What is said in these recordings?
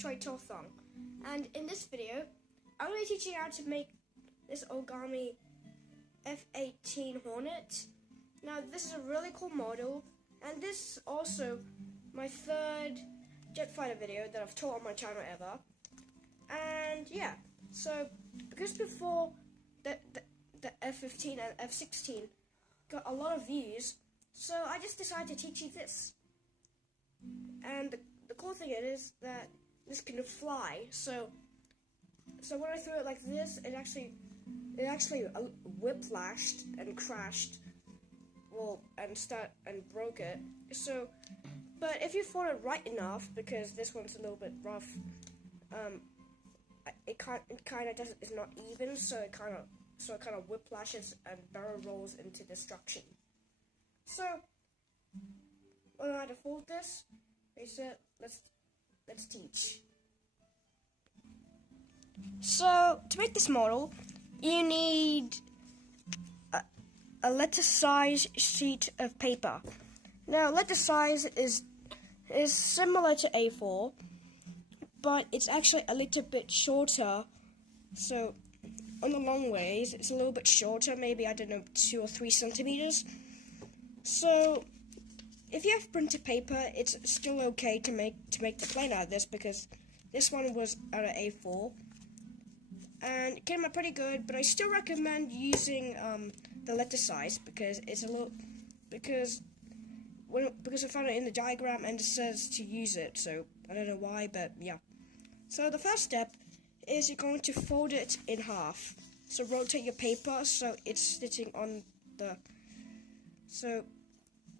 tutorial thong, and in this video I'm going to teach you how to make this Origami F18 Hornet. Now this is a really cool model, and this is also my third jet fighter video that I've taught on my channel ever. And yeah, so because before the F15 and F16 got a lot of views, so I just decided to teach you this. And the cool thing is that this can fly. So when I threw it like this, it actually whiplashed and crashed, and broke it. So, but if you throw it right enough, because this one's a little bit rough, it kind of doesn't. It's not even, so it kind of whiplashes and barrel rolls into destruction. So when I had to fold this, they said, let's teach. So to make this model, you need a letter size sheet of paper. Now letter size is similar to A4, but it's actually a little bit shorter. So on the long ways, it's a little bit shorter, maybe, I don't know, 2 or 3 centimeters. So if you have printed paper, it's still okay to make the plane out of this, because this one was out of A4 and it came out pretty good. But I still recommend using the letter size, because it's a little because I found it in the diagram and it says to use it. So I don't know why, but yeah. So the first step is you're going to fold it in half. So rotate your paper so it's sitting on the. So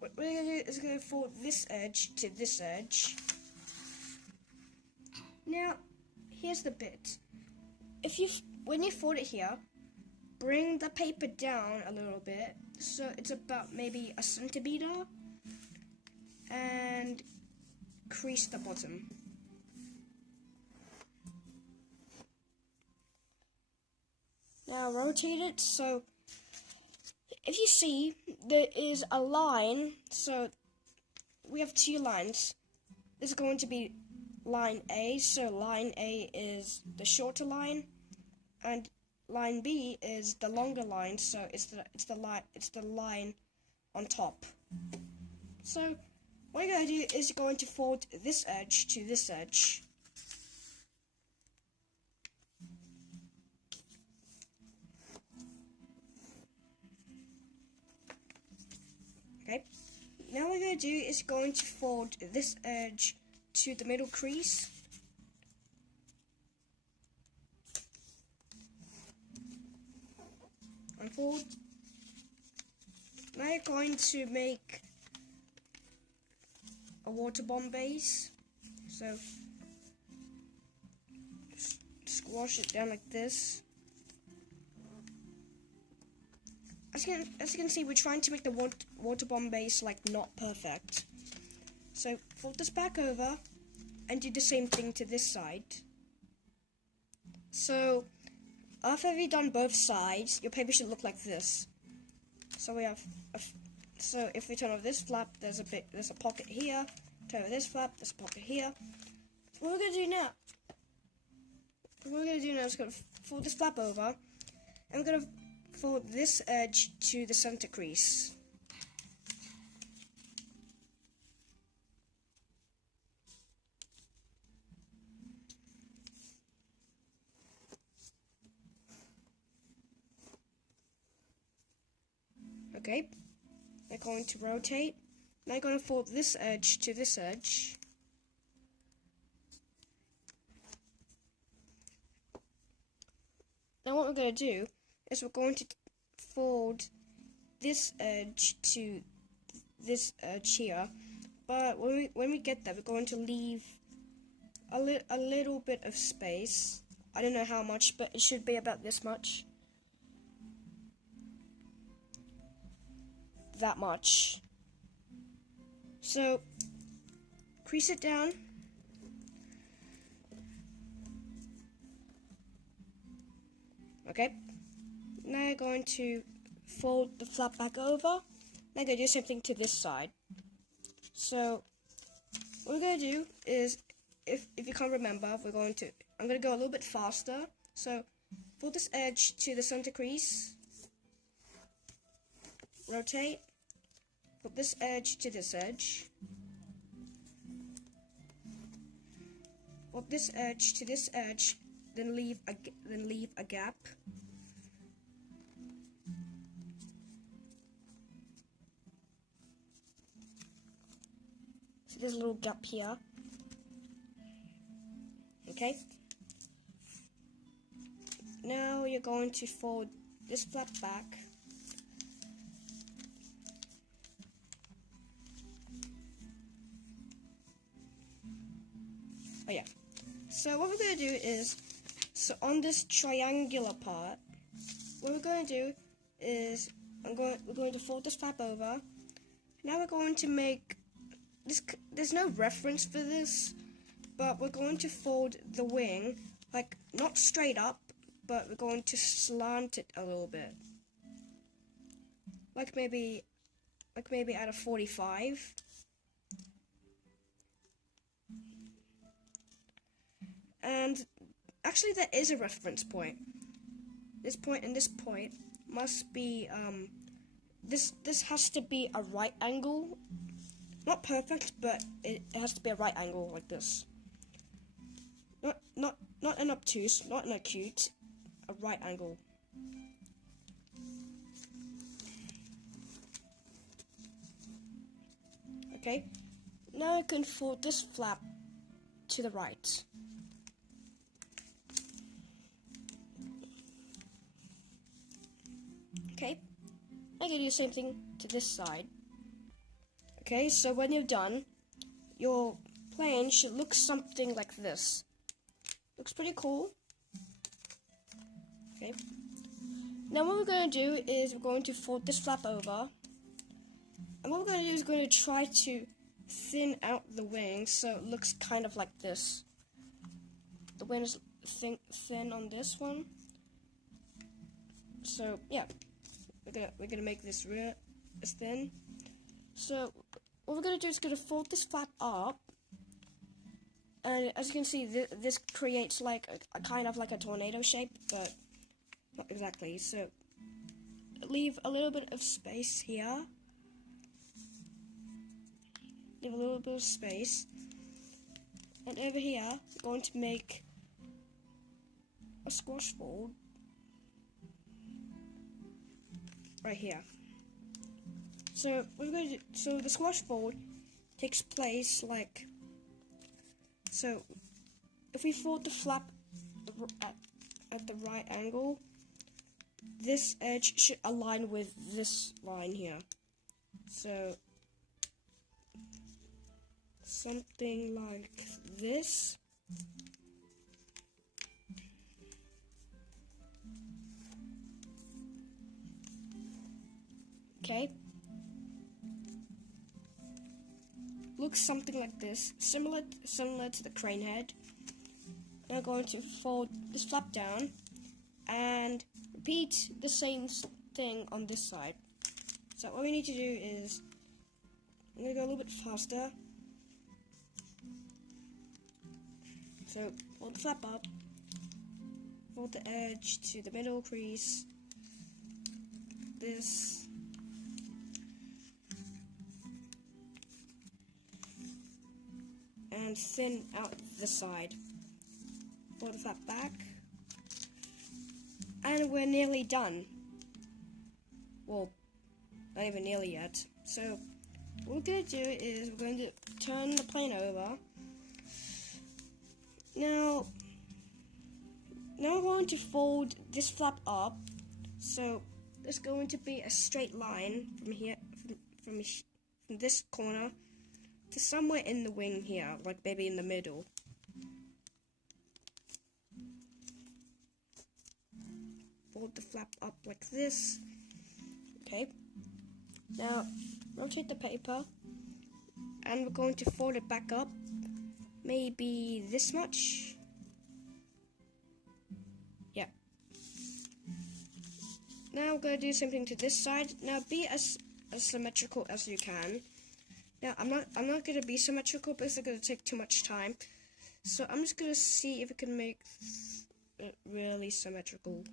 what we're going to do is going to fold this edge to this edge. Now, here's the bit. When you fold it here, bring the paper down a little bit, so it's about maybe a centimeter, and crease the bottom. Now rotate it, so if you see, there is a line, so we have 2 lines. This is going to be line A, so line A is the shorter line, and line B is the longer line, so it's the line on top. So what you're going to do is you're going to fold this edge to this edge. Okay, now what we're going to do is going to fold this edge to the middle crease. Unfold. Now you're going to make a water bomb base. So just squash it down like this. As you can see, we're trying to make the water bomb base like not perfect. So fold this back over and do the same thing to this side. So after you've done both sides, your paper should look like this. So we have so if we turn over this flap, there's a pocket here. Turn over this flap, there's a pocket here. What we're gonna do now? Is gonna fold this flap over, and we're gonna fold this edge to the center crease. Okay, I'm going to rotate. Now I'm going to fold this edge to this edge. Now what we're going to do is we're going to fold this edge to this edge here. But when we get there, we're going to leave a little bit of space. I don't know how much, but it should be about this much. That much. So crease it down. Okay. Now you're going to fold the flap back over. Now I'm going to do something to this side. So what we're going to do is if you can't remember, I'm going to go a little bit faster. So fold this edge to the center crease, rotate, put this edge to this edge, put this edge to this edge, then leave a gap. See, there's a little gap here. Okay. Now you're going to fold this flap back. Oh yeah. So what we're going to do is, so on this triangular part, what we're going to do is we're going to fold this flap over. Now we're going to make this. There's no reference for this, but we're going to fold the wing like not straight up, but we're going to slant it a little bit, like maybe at a 45. And actually, there is a reference point. This point and this point must be this has to be a right angle. Not perfect, but it has to be a right angle like this. Not an obtuse, not an acute, a right angle. Okay. Now I can fold this flap to the right. Okay, I can do the same thing to this side. Okay, so when you're done, your plane should look something like this. Looks pretty cool. Okay, now what we're going to do is we're going to fold this flap over. And what we're going to do is we're going to try to thin out the wing so it looks kind of like this. The wing is thin on this one. So, yeah. We're gonna make this real as thin. So what we're gonna do is gonna fold this flap up, and as you can see, this creates like a kind of like a tornado shape, but not exactly. So leave a little bit of space here. Leave a little bit of space, and over here we're going to make a squash fold. Right here. So we're going to. So the squash fold takes place like. So if we fold the flap at the right angle, this edge should align with this line here. So something like this. Okay. Looks something like this, similar to the crane head. I'm going to fold this flap down and repeat the same thing on this side. So what we need to do is, I'm going to go a little bit faster. So fold the flap up, fold the edge to the middle crease, this, and thin out the side. Fold the flap back, and we're nearly done. Well, not even nearly yet. So what we're going to do is we're going to turn the plane over. Now we're going to fold this flap up, so there's going to be a straight line from here, from this corner to somewhere in the wing here, like maybe in the middle. Fold the flap up like this. Okay. Now rotate the paper, and we're going to fold it back up, maybe this much. Yeah. Now I'm going to do something to this side. Now be as symmetrical as you can. Now I'm not going to be symmetrical because it's going to take too much time. So I'm just gonna see if I can make it really symmetrical.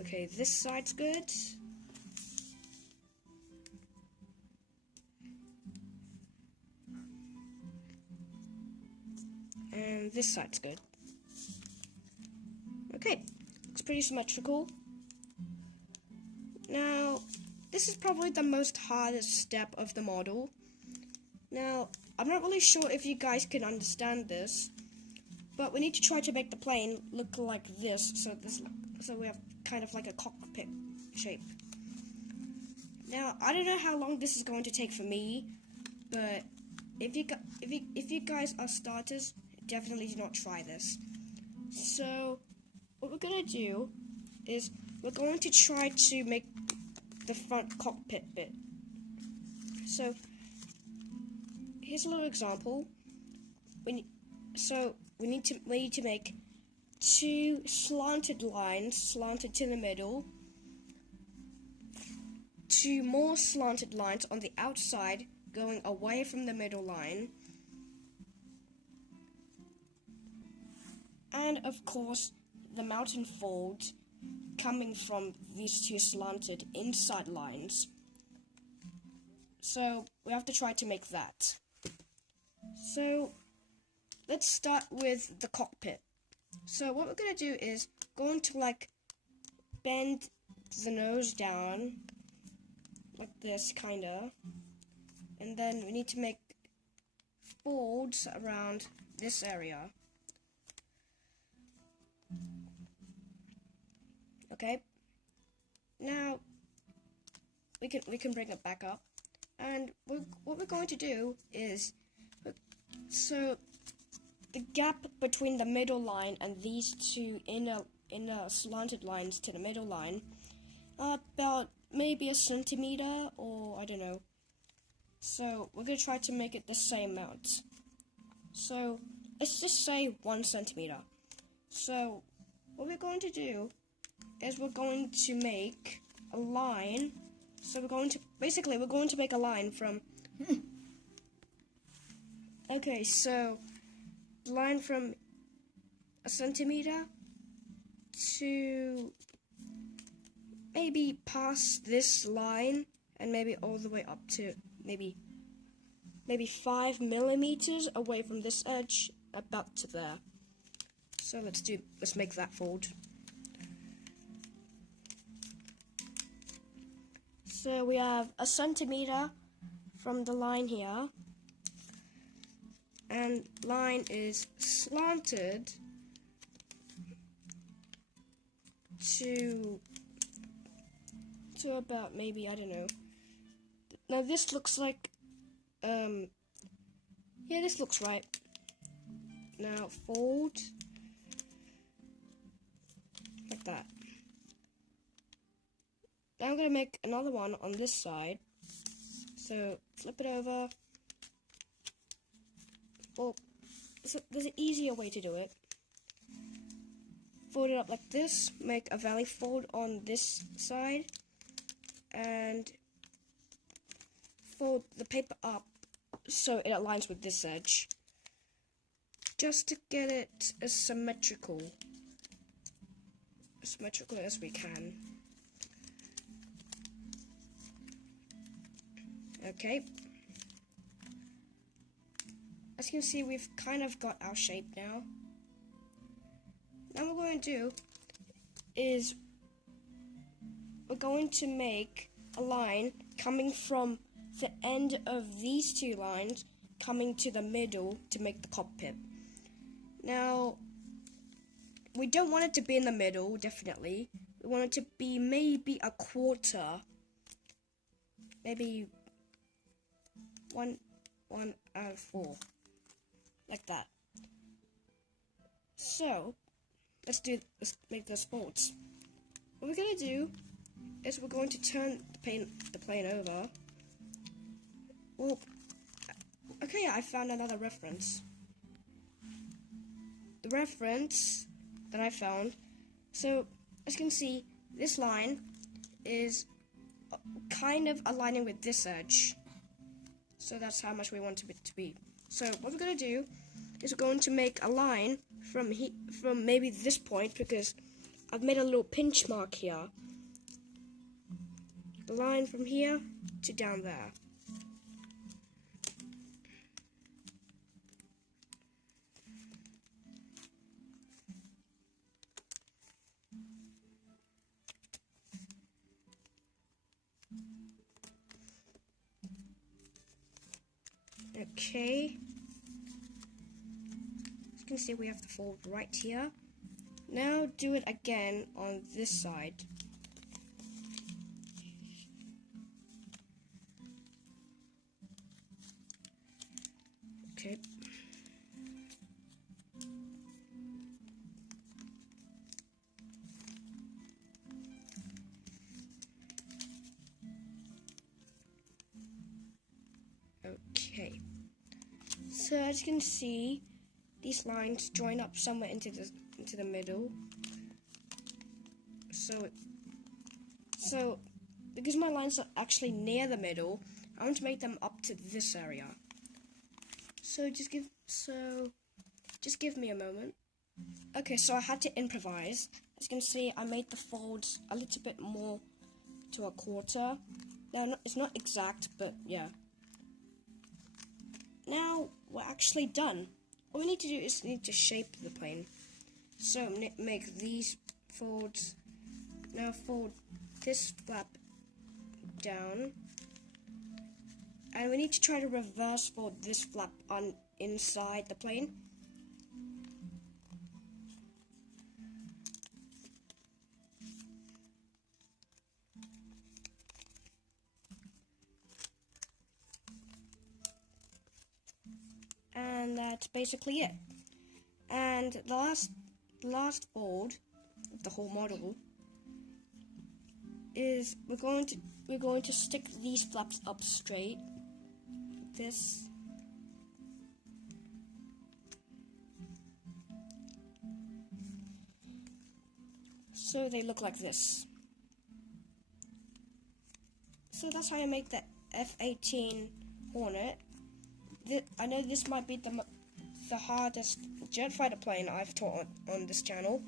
Okay, this side's good. And this side's good. Okay, it's pretty symmetrical. Now, this is probably the most hardest step of the model. Now, I'm not really sure if you guys can understand this, but we need to try to make the plane look like this, so we have kind of like a cockpit shape. Now, I don't know how long this is going to take for me, but if you guys are starters, definitely do not try this. So, what we're gonna do is we're going to try to make the front cockpit bit. So, here's a little example. We need to make 2 slanted lines, slanted to the middle, 2 more slanted lines on the outside going away from the middle line, and of course the mountain fold coming from these 2 slanted inside lines. So we have to try to make that. So let's start with the cockpit. So what we're going to do is going to like bend the nose down like this kinda, and then we need to make folds around this area. Okay, now we can bring it back up, and what we're going to do is, so the gap between the middle line and these 2 inner slanted lines to the middle line are about maybe a centimeter, or I don't know. So we're going to try to make it the same amount. So let's just say 1 centimeter. So what we're going to do is we're going to make a line. So we're going to make a line from okay, so line from a centimeter to maybe past this line, and maybe all the way up to maybe 5 millimeters away from this edge, about to there. So let's make that fold. So we have a centimeter from the line here, and line is slanted to about maybe, I don't know. Now this looks like yeah, this looks right. Now fold like that. Now I'm going to make another one on this side. So flip it over. Well, there's an easier way to do it. Fold it up like this, make a valley fold on this side, and fold the paper up so it aligns with this edge, just to get it as symmetrical as we can. Okay. As you can see, we've kind of got our shape now. Now what we're going to do is we're going to make a line coming from the end of these 2 lines coming to the middle to make the cockpit. Now, we don't want it to be in the middle, definitely. We want it to be maybe a quarter, maybe 1 out of 4, like that. So let's make those folds. What we're gonna do is we're going to turn the plane over. Well, okay, I found another reference. The reference that I found. So as you can see, this line is kind of aligning with this edge. So that's how much we want it to be. So what we're going to do is we're going to make a line from maybe this point, because I've made a little pinch mark here. The line from here to down there. Okay. As you can see, we have the fold right here. Now do it again on this side. Okay. Okay. So as you can see, these lines join up somewhere into the middle. So because my lines are actually near the middle, I want to make them up to this area. So just give me a moment. Okay, so I had to improvise. As you can see, I made the folds a little bit more to a quarter. Now it's not exact, but yeah. Now we're actually done. All we need to do is shape the plane. So make these folds. Now fold this flap down, and we need to try to reverse fold this flap on inside the plane. And that's basically it. And the last fold of the whole model is we're going to stick these flaps up straight. This. So they look like this. So that's how you make the F18 Hornet. I know this might be the hardest jet fighter plane I've taught on this channel,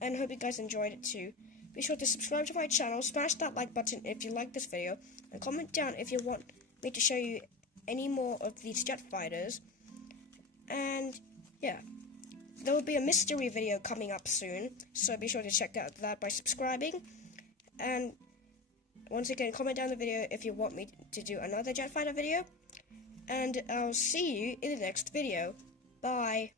and hope you guys enjoyed it too. Be sure to subscribe to my channel, smash that like button if you like this video, and comment down if you want me to show you any more of these jet fighters. And yeah, there will be a mystery video coming up soon, so be sure to check out that by subscribing. And once again, comment down the video if you want me to do another jet fighter video. And I'll see you in the next video. Bye.